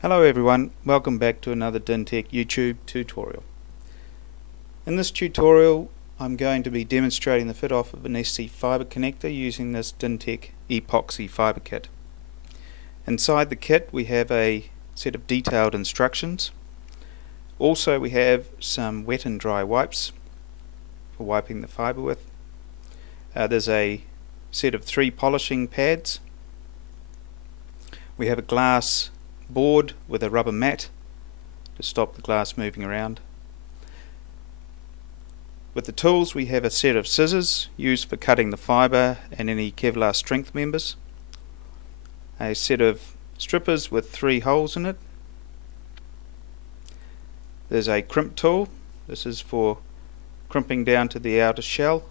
Hello everyone, welcome back to another DINTEK YouTube tutorial. In this tutorial I'm going to be demonstrating the fit off of an SC fibre connector using this DINTEK Epoxy fibre kit. Inside the kit we have a set of detailed instructions. Also we have some wet and dry wipes for wiping the fibre with. There's a set of 3 polishing pads. We have a glass board with a rubber mat to stop the glass moving around. With the tools we have a set of scissors used for cutting the fibre and any Kevlar strength members, a set of strippers with 3 holes in it. There's a crimp tool. This is for crimping down to the outer shell.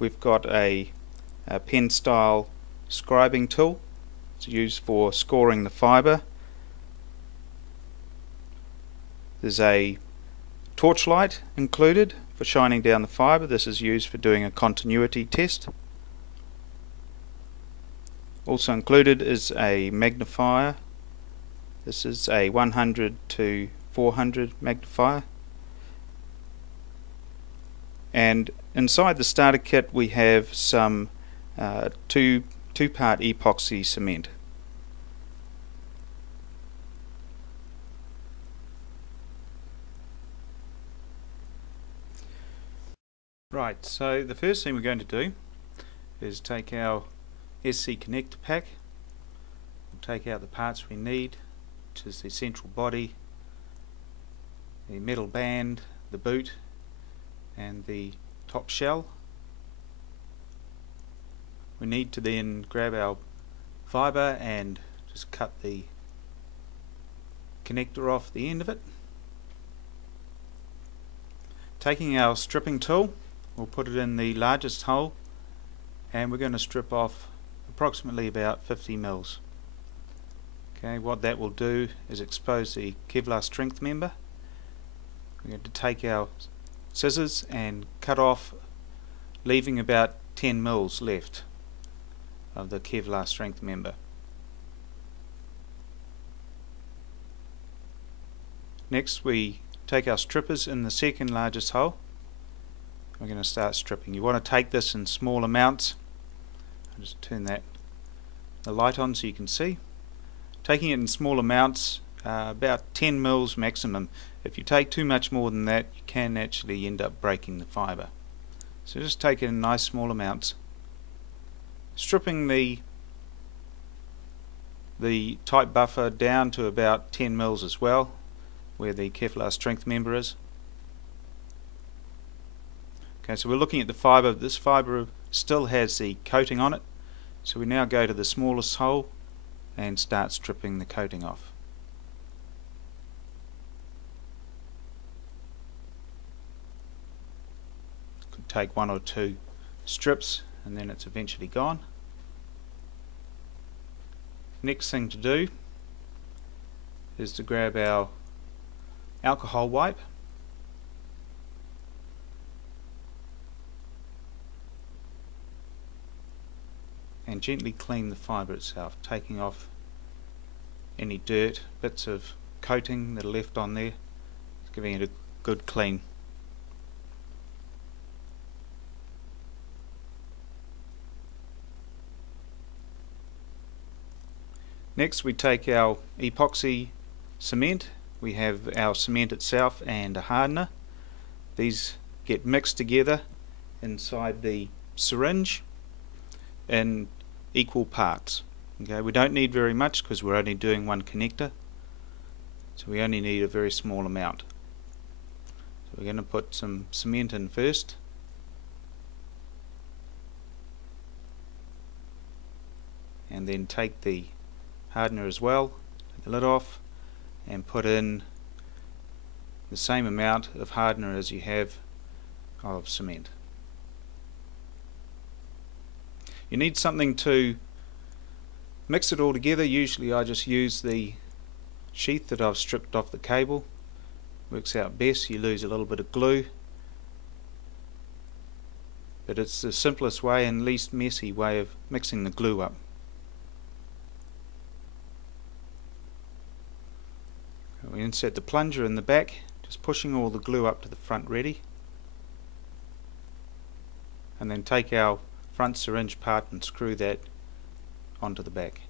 We've got a pen style scribing tool. It's used for scoring the fibre. There's a torchlight included for shining down the fibre. This is used for doing a continuity test. Also included is a magnifier. This is a 100 to 400 magnifier. And inside the starter kit we have some two-part epoxy cement. Right, so the first thing we're going to do is take our SC connector pack. We'll take out the parts we need, which is the central body, the metal band, the boot and the top shell. We need to then grab our fibre and just cut the connector off the end of it. Taking our stripping tool, we'll put it in the largest hole and we're going to strip off approximately about 50 mils. Okay, what that will do is expose the Kevlar strength member. We're going to take our scissors and cut off, leaving about 10 mils left of the Kevlar strength member. Next we take our strippers in the second largest hole. We're going to start stripping. You want to take this in small amounts. I'll just turn the light on so you can see. Taking it in small amounts, about 10 mils maximum. If you take too much more than that you can actually end up breaking the fibre. So just take it in nice small amounts. Stripping the tight buffer down to about 10 mils as well, where the Kevlar strength member is. Okay, so we're looking at the fibre. This fibre still has the coating on it, so we now go to the smallest hole and start stripping the coating off. Could take 1 or 2 strips and then it's eventually gone. Next thing to do is to grab our alcohol wipe and gently clean the fibre itself, taking off any dirt, bits of coating that are left on there, giving it a good clean. Next we take our epoxy cement. We have our cement itself and a hardener. These get mixed together inside the syringe in equal parts. Okay, we don't need very much because we're only doing one connector, so we only need a very small amount. So we're going to put some cement in first. And then take the hardener as well, take the lid off and put in the same amount of hardener as you have of cement. You need something to mix it all together. Usually I just use the sheath that I've stripped off the cable. Works out best. You lose a little bit of glue, but it's the simplest way and least messy way of mixing the glue up. insert the plunger in the back, just pushing all the glue up to the front ready, and then take our front syringe part and screw that onto the back.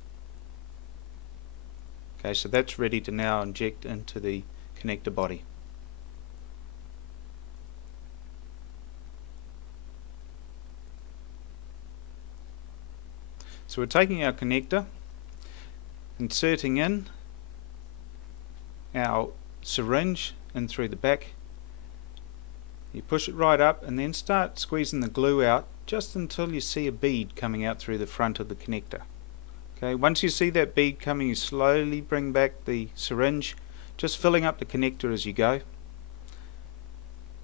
Okay, so that's ready to now inject into the connector body. So we're taking our connector, inserting in our syringe in through the back. You push it right up and then start squeezing the glue out just until you see a bead coming out through the front of the connector. Okay, once you see that bead coming, you slowly bring back the syringe, just filling up the connector as you go.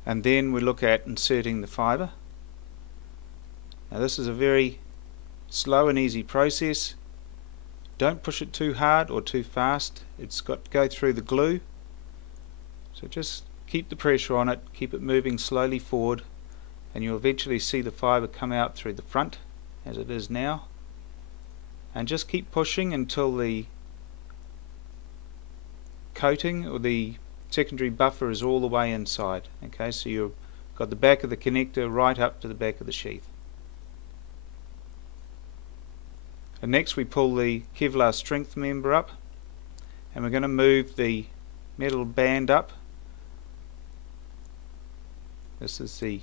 And then we look at inserting the fibre. Now this is a very slow and easy process. Don't push it too hard or too fast. It's got to go through the glue. So just keep the pressure on it, keep it moving slowly forward, and you'll eventually see the fibre come out through the front as it is now. And just keep pushing until the coating or the secondary buffer is all the way inside. Okay, so you've got the back of the connector right up to the back of the sheath. And next we pull the Kevlar strength member up, and we're going to move the metal band up. This is the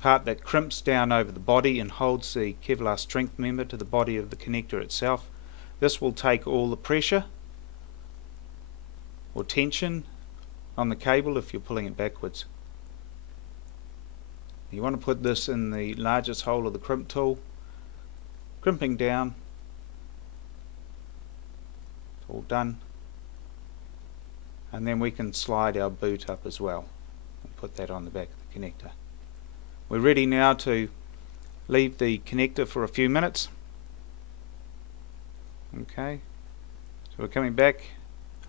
part that crimps down over the body and holds the Kevlar strength member to the body of the connector itself. This will take all the pressure or tension on the cable if you're pulling it backwards. You want to put this in the largest hole of the crimp tool, crimping down. It's all done, and then we can slide our boot up as well and put that on the back of the connector. We're ready now to leave the connector for a few minutes. Okay, so we're coming back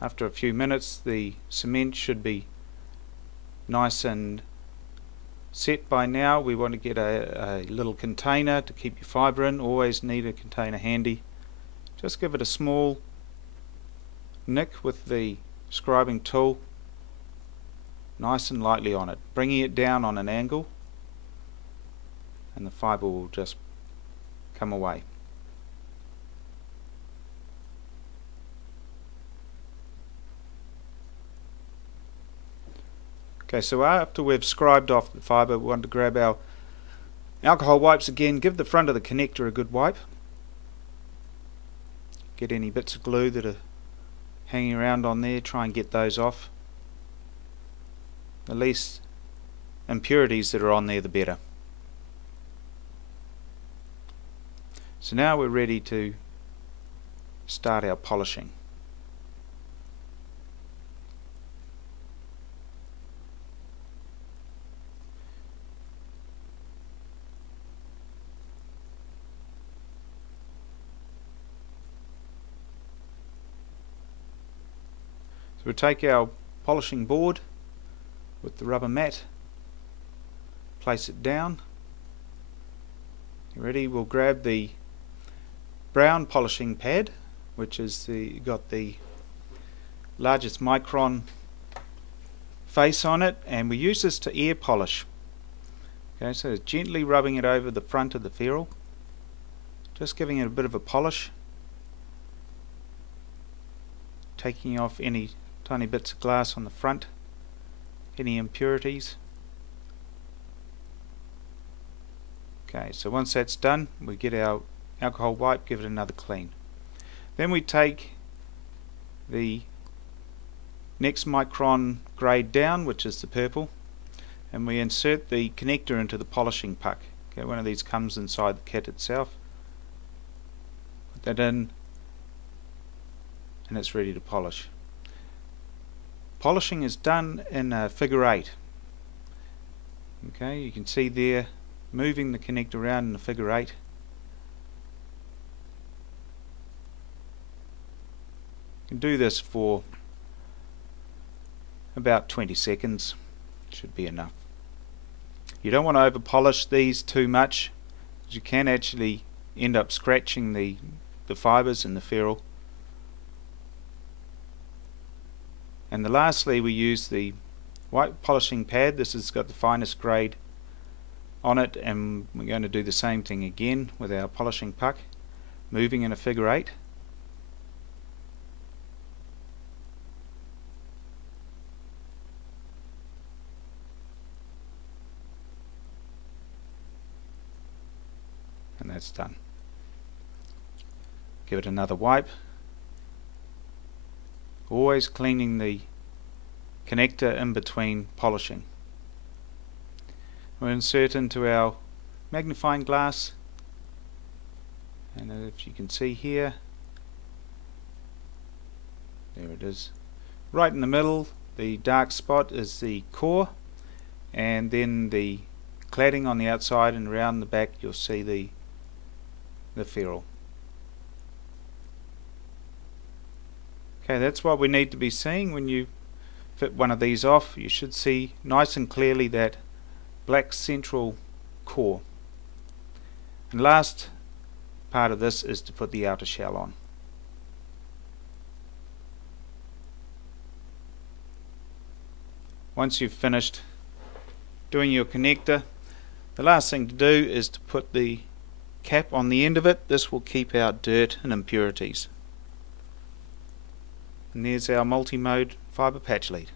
after a few minutes. The cement should be nice and set by now. We want to get a little container to keep your fibre in. Always need a container handy. Just give it a small nick with the scribing tool, nice and lightly on it, bringing it down on an angle, and the fibre will just come away. Okay, so after we've scribed off the fibre, we want to grab our alcohol wipes again. Give the front of the connector a good wipe. Get any bits of glue that are hanging around on there, try and get those off. The least impurities that are on there, the better. So now we're ready to start our polishing. So we take our polishing board with the rubber mat, place it down. You ready? We'll grab the brown polishing pad, which is got the largest micron face on it, and we use this to air polish. Okay, so gently rubbing it over the front of the ferrule, just giving it a bit of a polish, taking off any tiny bits of glass on the front, any impurities. Okay, so once that's done, we get our alcohol wipe, give it another clean. Then we take the next micron grade down, which is the purple, and we insert the connector into the polishing puck. Okay, one of these comes inside the kit itself. Put that in, and it's ready to polish. Polishing is done in a figure 8. Okay, you can see there moving the connector around in a figure 8. You can do this for about 20 seconds. Should be enough. You don't want to over polish these too much, because you can actually end up scratching the fibres in the ferrule. And lastly, we use the white polishing pad. This has got the finest grade on it, and we're going to do the same thing again with our polishing puck, moving in a figure 8. And that's done. Give it another wipe, always cleaning the connector in between polishing. We'll insert into our magnifying glass, and if you can see here, there it is. Right in the middle, the dark spot is the core, and then the cladding on the outside, and around the back you'll see the ferrule. Okay, that's what we need to be seeing when you fit one of these off. You should see nice and clearly that black central core. And last part of this is to put the outer shell on. Once you've finished doing your connector, the last thing to do is to put the cap on the end of it. This will keep out dirt and impurities. And there's our multi-mode fibre patch lead.